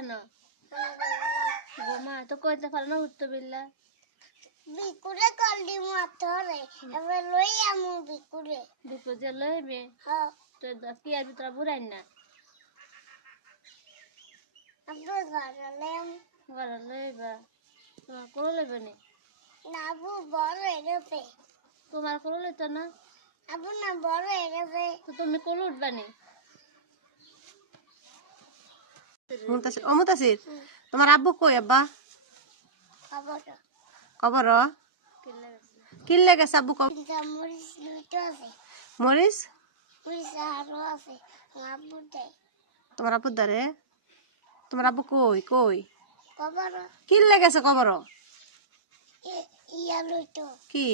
হেন গোমা তো কইতে পারে না উঠতে বিল্লা বিকুরে কলডি মাথরে এবার লই আমু বিকুরে। বিপদে লইবে? হ তো কি আর ভিতরে বুড়াই না? আবু গরলেম ঘরে লইবা? তোমার কোনো লইবে নি? নাবু বড় এরপে তোমার কোনো লইতো না? আবু না বড় এরপে তো তুমি কোনো উঠবা নি? মুতাসির ও মুতাসির তোমার আব্বু কই আব্বা? কবর? কিনলে গেছে। আব্বু কবর? মরিস তোমার আব্বুর দ্বারে তোমার আব্বু কই কই? কিনলে গেছে কবর? কি?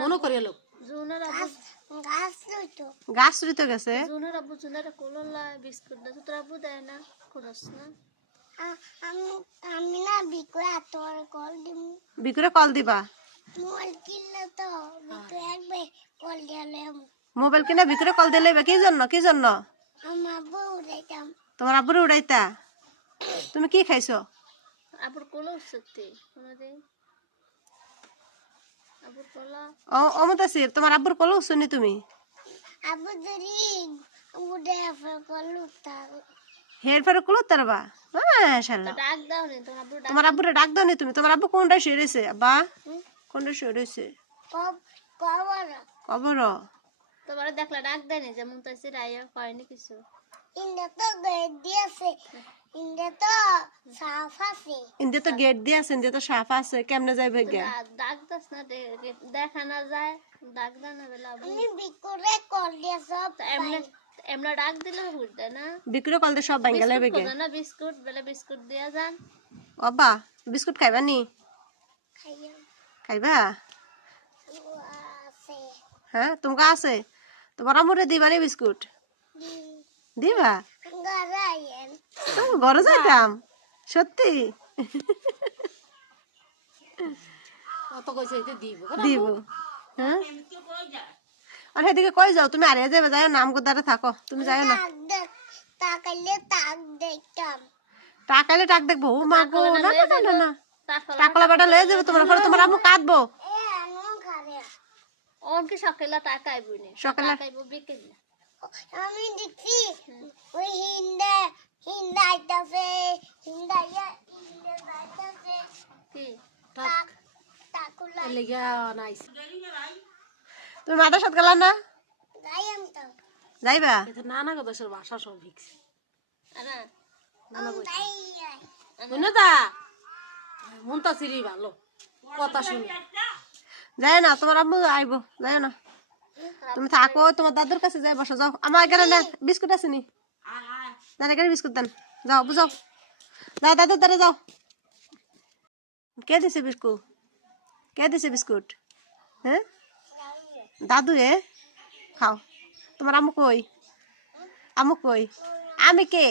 মনে করি এলো জুনের আব্বু গাছ লুইটো গাছ রুইতে গেছে? জুনের আব্বু জুনের কোললা বিস্কুট তো তোর আব্বু দেয় না? খরচ না। আমি আমি না বিকুরে আতর কল দিম। বিকুরে কল দিবা? মোবাইল কিনলে তো বিকুরে একবার কল দিলাম মোবাইল কিনে বিকুরে কল দিলে কি জন্য? কি জন্য? আমার বউ দেখতাম তোমার আব্বুরে উড়াইতা? তুমি কি খাইছো? আব্বুর কোলো উঠছে কোনোদিন আব্বুর কোলা ও অমতাসির তোমার আব্বুর কল শুনি তুমি? হের ফের কুলো তারবা হ্যাঁ শালা ডাক দাও নি তোমার আব্বুর ডাক তোমার আব্বুরে ডাক দাও নি তুমি? তোমার আব্বু কোনটা শুয়ে রয়েছে আব্বা কোনটা শুয়ে রয়েছে কব কবর কবর তোমার দেখলা ডাক দেয় নি যেমন তাই রাইয়া কয়নি কিছু? ইন্দে তো দিয়েছে ইন্দে তো সাফ আছে। ইন্দে তো গেট দিয়ে আছে ইন্দে তো সাফ আছে কেমনে যাইবে গে ডা- ডাক দাস না দেখা না যায় ডাক দাও না বেলা আমি বিকুরে কল দিয়ে সব এমনি এমনি ডাক দিলে বুঝতে না। বিক্রি কল দিয়ে সব না বিস্কুট বেলা বিস্কুট দিয়া যান। আব্বা বিস্কুট খাইবা নি? খাইয়া খাইবা? আছে। হ্যাঁ তোমাকে আছে? তোমার আমরে দিবা নি বিস্কুট? দিবা? ঘরে যাইতাম। সত্যি? দিব। হ্যাঁ? আর সেদিকে কই যাও? তুমি আরে যাবে যাও নাম গোদারে থাকো। তুমি যাও না। তাক তাকাইলে তাক দেখতাম টাকাইলে টাক দেখব। ও মা গো না না না, টাকলা বেটা লয়ে যাবে তোমার পরে তোমার আম্মু কাঁদবো। এ আনো খারে ওন কি সকালে টাকা আইবো নি। সকালে- টাকা আইবো বিকেল। আমি দেখছি ওই হিন্দে তাকুলা তুমি সাথে গেলা না? যাইম তো? যাইবা আনা আমি যাই যাই না তোমার আম্মু আইবো যাই না। তুমি থাকো তোমার দাদুর কাছে যাই বসো যাও। আমার এখানে না বিস্কুট আছে নি? দাদা বিস্কুট দেন? যাও, বুঝাও। যাও দাদুর দ্বারা যাও। কে দিছে বিস্কুট? কে দিছে বিস্কুট? হ্যাঁ দাদু এ খাও। তোমার আম্মু কই? আম্মু কই? আমি কে?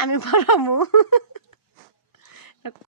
আমি বড় আম্মু।